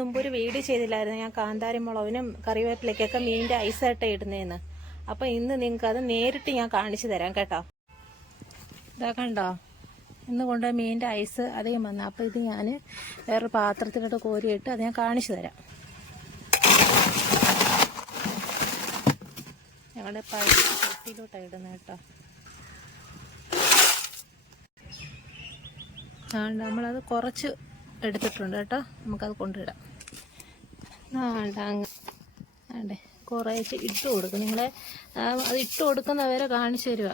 മുമ്പ് ഒരു വീഡിയോ ചെയ്തില്ലായിരുന്നു. ഞാൻ കാന്താരി മുളകിനും കറിവേപ്പിലേക്കൊക്കെ മീനിന്റെ ഐസായിട്ട് ഇടുന്നതെന്ന് അപ്പൊ ഇന്ന് നിങ്ങൾക്ക് അത് നേരിട്ട് ഞാൻ കാണിച്ചു തരാം കേട്ടോ. ഇതാ കണ്ടോ? ഇന്ന് കൊണ്ട് മീനിന്റെ ഐസ് അധികം വന്നു. അപ്പൊ ഇത് ഞാൻ വേറൊരു പാത്രത്തിലോട്ട് കോരിയിട്ട് അത് ഞാൻ കാണിച്ചു തരാം. ഞങ്ങളുടെ പഴുത്ത തൊട്ടിയിലോട്ടാണ് ഇടുന്നത് കേട്ടോ. നമ്മളത് കുറച്ച് എടുത്തിട്ടുണ്ട് കേട്ടോ. നമുക്കത് കൊണ്ടിടാം ആണ്ട അങ്ങ്. ആണ്ടേ കുറേശ്ശെ ഇട്ട് കൊടുക്കും. നിങ്ങളെ അത് ഇട്ട് കൊടുക്കുന്നവരെ കാണിച്ചു തരുക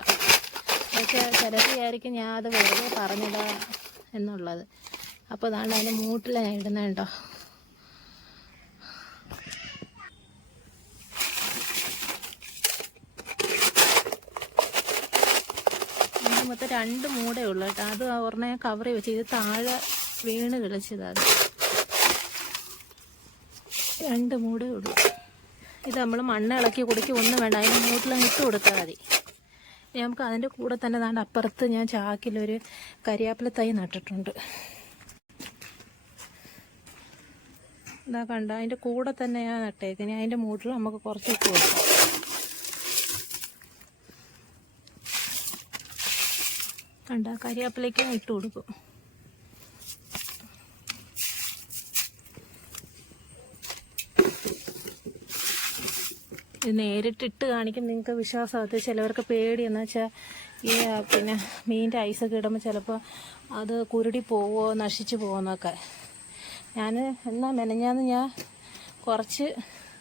പക്ഷേ ചിലർ ഞാൻ അത് വെറുതെ പറഞ്ഞിടാ എന്നുള്ളത്. അപ്പോൾ അതാണ് അതിന്റെ മൂട്ടിൽ ഞാൻ ഇടുന്നത് കേട്ടോ. മൊത്തം രണ്ട് മൂടേ ഉള്ളൂ കേട്ടോ. അത് ഒരെണ്ണം കവർ ഇത് താഴെ വീണ് കിളിച്ചതാണ് രണ്ട് മൂടേ ഉള്ളൂ. ഇത് നമ്മൾ മണ്ണ് ഇളക്കി കുടിക്കുക ഒന്നും വേണ്ട. അതിന് മൂട്ടിലങ്ങ് ഇട്ട് കൊടുത്താൽ മതി. നമുക്ക് അതിന്റെ കൂടെ തന്നെ ദാണ്ട് അപ്പുറത്ത് ഞാൻ ചാക്കിലൊരു കരിയാപ്പില തൈ നട്ടിട്ടുണ്ട്. ഇതാ കണ്ട അതിന്റെ കൂടെ തന്നെ ഞാൻ നട്ടേക്കിനി അതിന്റെ മൂട്ടിൽ നമുക്ക് കുറച്ച് ഇട്ട് കൊടുക്കാം. കണ്ട കരിയാപ്പിലേക്ക് ഇട്ട് കൊടുക്കും. നേരിട്ടിട്ട് കാണിക്കും നിങ്ങൾക്ക് വിശ്വാസമാകത്ത് ചിലവർക്ക് പേടി എന്ന് വെച്ചാൽ ഈ പിന്നെ മീനിന്റെ ഐസൊക്കെ ഇടുമ്പോൾ ചിലപ്പോൾ അത് കുരുടി പോവോ നശിച്ചു പോകുമെന്നൊക്കെ ഞാൻ എന്നാൽ മെനഞ്ഞാന്ന് ഞാൻ കുറച്ച്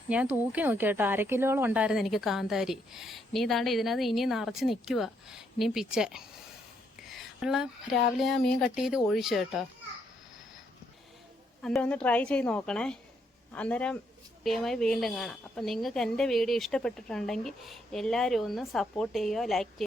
ഞാൻ തൂക്കി നോക്കി കേട്ടോ. അര കിലോളം ഉണ്ടായിരുന്നു എനിക്ക് കാന്താരി. ഇനി ഇതാണ്ട് ഇതിനകത്ത് ഇനി നിറച്ച് നിൽക്കുക ഇനിയും പിച്ച. ഉള്ള രാവിലെ ഞാൻ മീൻ കട്ട് ചെയ്ത് ഒഴിച്ചു കേട്ടോ. അന്നൊന്ന് ട്രൈ ചെയ്ത് നോക്കണേ. അന്നേരം വീഡിയോയുമായി വീണ്ടും കാണാം. അപ്പം നിങ്ങൾക്ക് എന്റെ വീഡിയോ ഇഷ്ടപ്പെട്ടിട്ടുണ്ടെങ്കിൽ എല്ലാവരും ഒന്ന് സപ്പോർട്ട് ചെയ്യുക ലൈക്ക് ചെയ്യുക.